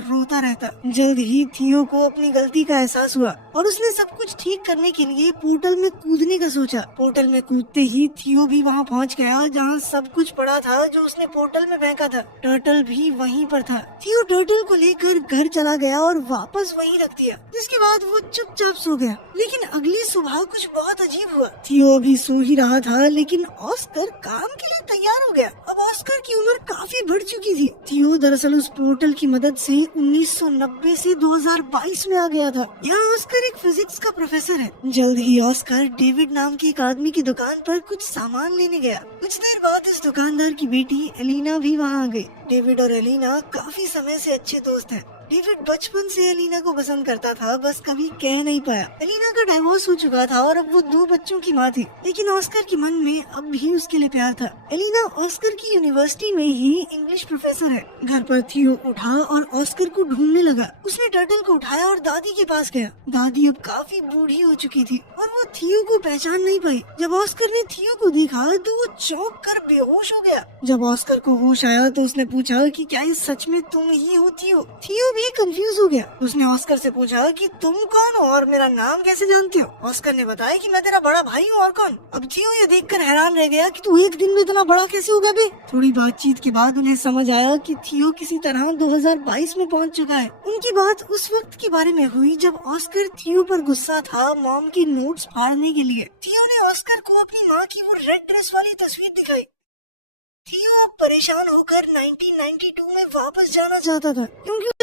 रोता रहता। जल्द ही थियो को अपनी गलती का एहसास हुआ और उसने सब कुछ ठीक करने के लिए पोर्टल में कूदने का सोचा। पोर्टल में कूदते ही थियो भी वहाँ पहुँच गया जहाँ सब कुछ पड़ा था जो उसने पोर्टल में फेंका था। टर्टल भी वहीं पर था। थियो टर्टल को लेकर घर चला गया और वापस वहीं रख दिया, जिसके बाद वो चुपचाप सो गया। लेकिन अगली सुबह कुछ बहुत अजीब हुआ। थियो अभी सो ही रहा था लेकिन ऑस्कर काम के लिए तैयार हो गया। अब ऑस्कर की उम्र काफी बढ़ चुकी थी। थियो दरअसल उस पोर्टल की मदद से 1990 से 2022 में आ गया था। यहाँ ऑस्कर एक फिजिक्स का प्रोफेसर है। जल्द ही ऑस्कर डेविड नाम के एक आदमी की दुकान पर कुछ सामान लेने गया। कुछ देर बाद इस दुकानदार की बेटी एलिना भी वहाँ आ गई। डेविड और एलिना काफी समय से अच्छे दोस्त हैं। डेविड बचपन से एलिना को पसंद करता था, बस कभी कह नहीं पाया। एलिना का डाइवोर्स हो चुका था और अब वो 2 बच्चों की माँ थी, लेकिन ऑस्कर के मन में अब भी उसके लिए प्यार था। एलिना ऑस्कर की यूनिवर्सिटी में ही इंग्लिश प्रोफेसर है। घर पर थियो उठा और ऑस्कर को ढूंढने लगा। उसने टर्टल को उठाया और दादी के पास गया। दादी अब काफी बूढ़ी हो चुकी थी और वो थियो को पहचान नहीं पाई। जब ऑस्कर ने थियो को देखा तो वो चौंक कर बेहोश हो गया। जब ऑस्कर को होश आया तो उसने पूछा कि क्या ये सच में तुम ही हो थियो? थियो भी कंफ्यूज हो गया। उसने ऑस्कर से पूछा कि तुम कौन हो और मेरा नाम कैसे जानते हो? ऑस्कर ने बताया कि मैं तेरा बड़ा भाई हूँ, और कौन? अब थियो ये देखकर हैरान रह गया कि तू एक दिन में इतना बड़ा कैसे हो गया बे? थोड़ी बातचीत के बाद उन्हें समझ आया कि थियो किसी तरह 2022 में पहुँच चुका है। उनकी बात उस वक्त के बारे में हुई जब ऑस्कर थियो पर गुस्सा था मॉम की नोट्स फाड़ने के लिए। थियो ने ऑस्कर को अपनी माँ की वो रेड ड्रेस वाली तस्वीर दिखाई। थियो अब परेशान होकर 1992 में वापस जाना चाहता था क्योंकि